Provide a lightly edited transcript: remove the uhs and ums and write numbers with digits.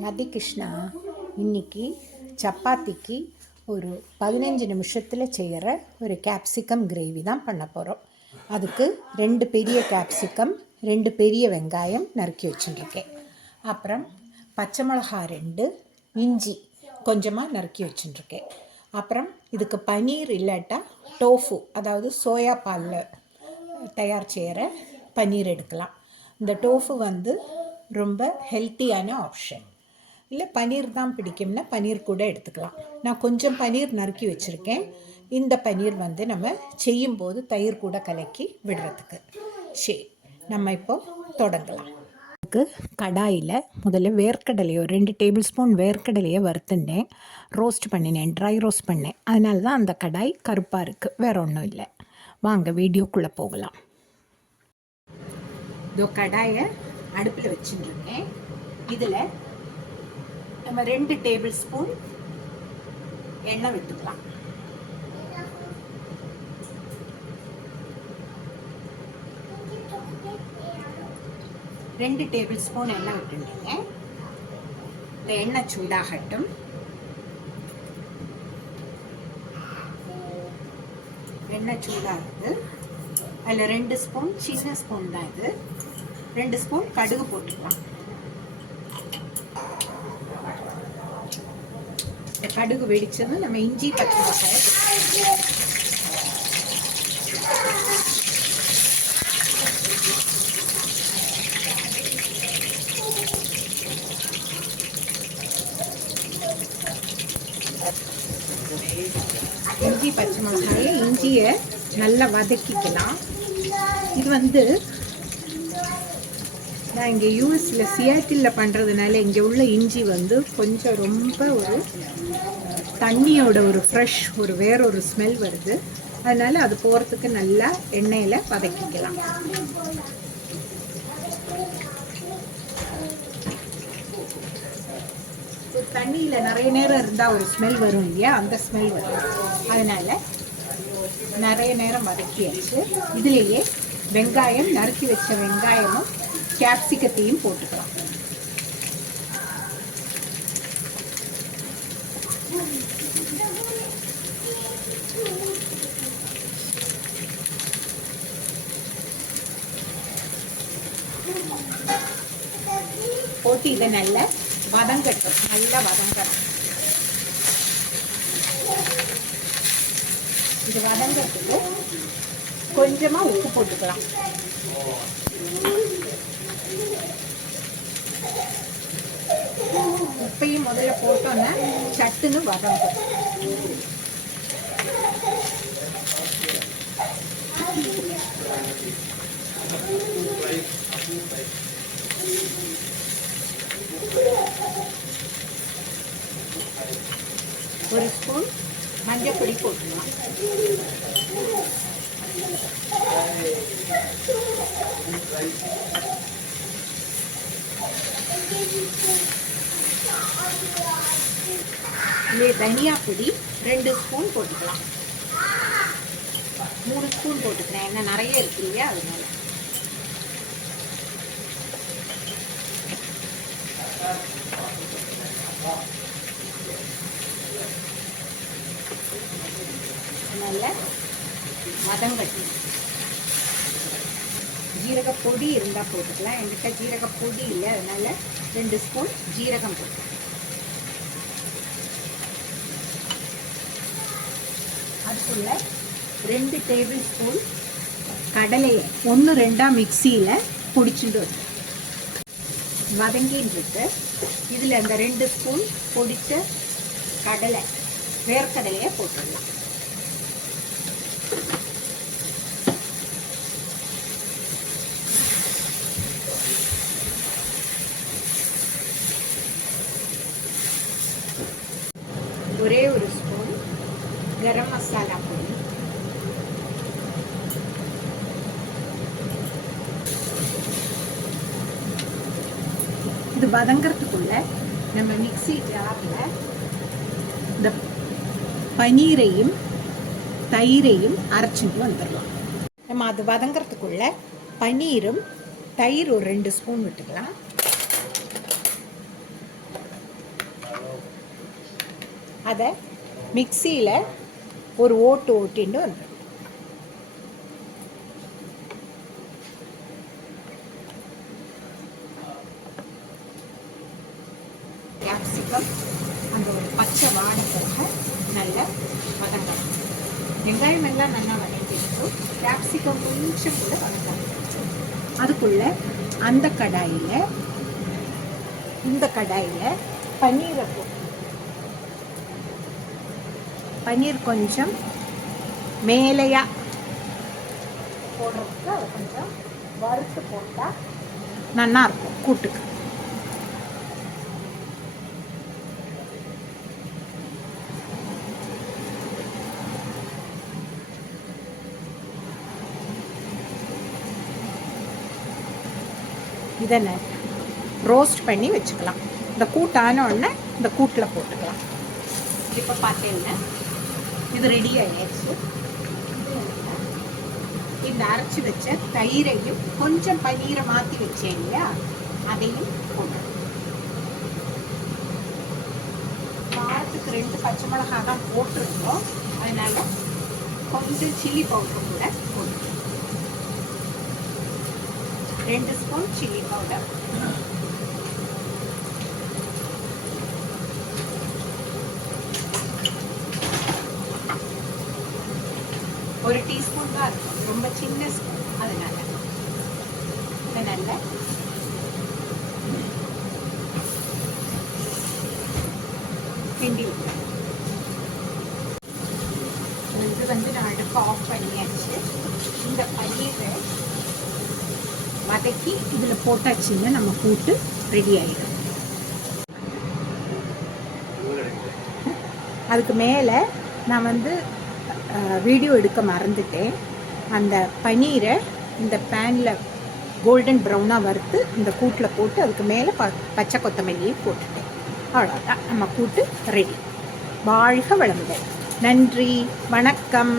ராதே கிருஷ்ணா. இன்னைக்கு சப்பாத்திக்கு ஒரு 15 நிமிஷத்தில் செய்கிற ஒரு கேப்சிகம் கிரேவி தான் பண்ண போகிறோம். அதுக்கு 2 பெரிய கேப்சிகம், 2 பெரிய வெங்காயம் நறுக்கி வச்சுட்டுருக்கேன். அப்புறம் பச்சை மிளகா 2, இஞ்சி கொஞ்சமாக நறுக்கி வச்சுட்டுருக்கேன். அப்புறம் இதுக்கு பனீர் இல்லாட்டா டோஃபு, அதாவது சோயா பாலில் தயார் செய்கிற பனீர் எடுக்கலாம். இந்த டோஃபு ரொம்ப ஹெல்த்தியான ஆப்ஷன். இல்லை பனீர் தான் பிடிக்கும்னா பனீர் கூட எடுத்துக்கலாம். நான் கொஞ்சம் பனீர் நறுக்கி வச்சுருக்கேன். இந்த பனீர் நம்ம செய்யும்போது தயிர் கூட கலக்கி விடுறதுக்கு. சரி, நம்ம இப்போது தொடங்கலாம். அதுக்கு கடாயில் முதல்ல வேர்க்கடலையை ஒரு 2 டேபிள் ஸ்பூன் வேர்க்கடலையை வறுத்துட்டேன், ரோஸ்ட் பண்ணினேன், ட்ரை ரோஸ்ட் பண்ணேன். அதனால தான் அந்த கடாய் கருப்பாக இருக்குது, வேறு ஒன்றும் இல்லை. வாங்க வீடியோக்குள்ளே போகலாம். இதோ கடாயை அடுப்பில் வச்சுட்டுருக்கேன். இதில் நம்ம 2 டேபிள் ஸ்பூன் எண்ணெய் விட்டுக்கலாம். ரெண்டு டேபிள் ஸ்பூன் எண்ணெய் விட்டுருக்கேன். இந்த எண்ணெய் சூடாகட்டும். எண்ணெய் சூடாகுது. அதில் 2 ஸ்பூன், சின்ன ஸ்பூன் தான் இது, 2 ஸ்பூன் கடுகு போட்டுக்கலாம். கடுகு வெடிச்சது நம்ம இஞ்சி பச்சை மிளகாய் இஞ்சி பச்சை மிளகாயை இஞ்சியை நல்லா வதக்கிக்கலாம். இது நான் இங்கே யூஎஸில் சியாட்டிலில் பண்ணுறதுனால இங்கே உள்ள இஞ்சி கொஞ்சம் ரொம்ப ஒரு தண்ணியோட ஒரு ஃப்ரெஷ் வேறொரு ஸ்மெல் வருது. அதனால் அது போகிறதுக்கு நல்லா எண்ணெயில் வதக்கிக்கலாம். தண்ணியில் நிறைய நேரம் இருந்தால் ஒரு ஸ்மெல் வரும் இல்லையா, அந்த ஸ்மெல் வரும். அதனால் நிறைய நேரம் வதக்கியாச்சு. இதுலேயே வெங்காயம், நறுக்கி வச்ச வெங்காயமும் கேப்சிகத்தையும் போட்டுக்கலாம். போட்டு இதை நல்லா வதங்கட்டும். நல்லா வதங்கணும். இது வதங்கிறதுக்கு கொஞ்சமாக உப்பு போட்டுக்கலாம். உப்பையும் முதல்ல போட்டோன்னா சட்டுன்னு வதங்கும். ஒரு ஸ்பூன் மஞ்சள் பொடி போட்டுக்கலாம். இல்லை தனியா பொடி 2 ஸ்பூன் போட்டுக்கலாம். 3 ஸ்பூன் போட்டுக்கிறேன், ஏன்னா நிறைய இருக்கு இல்லையா, அதனால. நல்ல வதங்கட்டும். ஜீரக பொடி இருந்தால் போட்டுக்கலாம். என்கிட்ட ஜீரக பொடி இல்லை, அதனால 2 ஸ்பூன் ஜீரகம் போட்டுக்கலாம். அதுக்குள்ள 2 டேபிள் ஸ்பூன் கடலையை 1-2 மிக்சியில் பொடிச்சுட்டு வச்சு வதங்கின்ட்டு இதில் அந்த 2 ஸ்பூன் பொடிச்ச கடலை, வேர்க்கடலையை போட்டுடலாம். ஒரே ஒரு ஸ்பூன் கரம் மசாலா பொடி, இது வதங்கிறதுக்குள்ள நம்ம மிக்ஸி ஜாரில் இந்த பனீரையும் தயிரையும் அரைச்சிட்டு வந்துடலாம். நம்ம அது வதங்கிறதுக்குள்ள பனீரும் தயிர் ஒரு 2 ஸ்பூன் விட்டுக்கலாம். அதை மிக்சியில் ஒரு ஓட்டு ஓட்டின்னு வந்து கேப்சிகம் அந்த ஒரு பச்சை வாடை போக நல்லா வதங்கணும். வெங்காயம் எல்லாம் நல்லா வதங்கிட்டு கேப்சிகம் கொஞ்சம் கூட வதங்கணும். அதுக்குள்ளே அந்த கடாயில் இந்த கடாயில் பன்னீரை பன்னீர் கொஞ்சம் மேலையாக போடுறதுக்கு அதை கொஞ்சம் வறுத்து போட்டால் நல்லாயிருக்கும் கூட்டுக்கு. இதை ரோஸ்ட் பண்ணி வச்சுக்கலாம். இந்த கூட்டான உடனே இந்த கூட்டில் போட்டுக்கலாம். இப்போ பார்த்தீங்கன்னா இது ரெடி ஆகிடுச்சு. இந்த அரைச்சி வச்ச தயிரையும் கொஞ்சம் பன்னீரை மாற்றி வச்சேன் இல்லையா, அதையும் போட்டுக்கலாம். காரத்துக்கு 2 பச்சை மிளகாய் தான் போட்டிருந்தோம், அதனால கொஞ்சம் சில்லி பவுடர் கூட போட்டுக்கலாம். 2 ஸ்பூன் சில்லி பவுடர், ஒரு டீஸ்பூன் தான் இருக்கும், ரொம்ப சின்ன ஸ்பூன், அதனால இதை நல்லா கிண்டி விட்டுறேன். இது நான் அடுப்பு ஆஃப் பண்ணியாச்சு. இந்த பன்னீரை வதக்கி இதில் போட்டாச்சுன்னா நம்ம கூட்டு ரெடி ஆகிடும். அதுக்கு மேலே நான் வீடியோ எடுக்க மறந்துட்டேன். அந்த பன்னீரை இந்த பேனில் கோல்டன் ப்ரௌனாக வறுத்து இந்த கூட்டில் போட்டு அதுக்கு மேலே பச்சை கொத்தமல்லியை போட்டுட்டேன். அவ்வளோதான், நம்ம கூட்டு ரெடி. வாழ்க வளமுடன். நன்றி, வணக்கம்.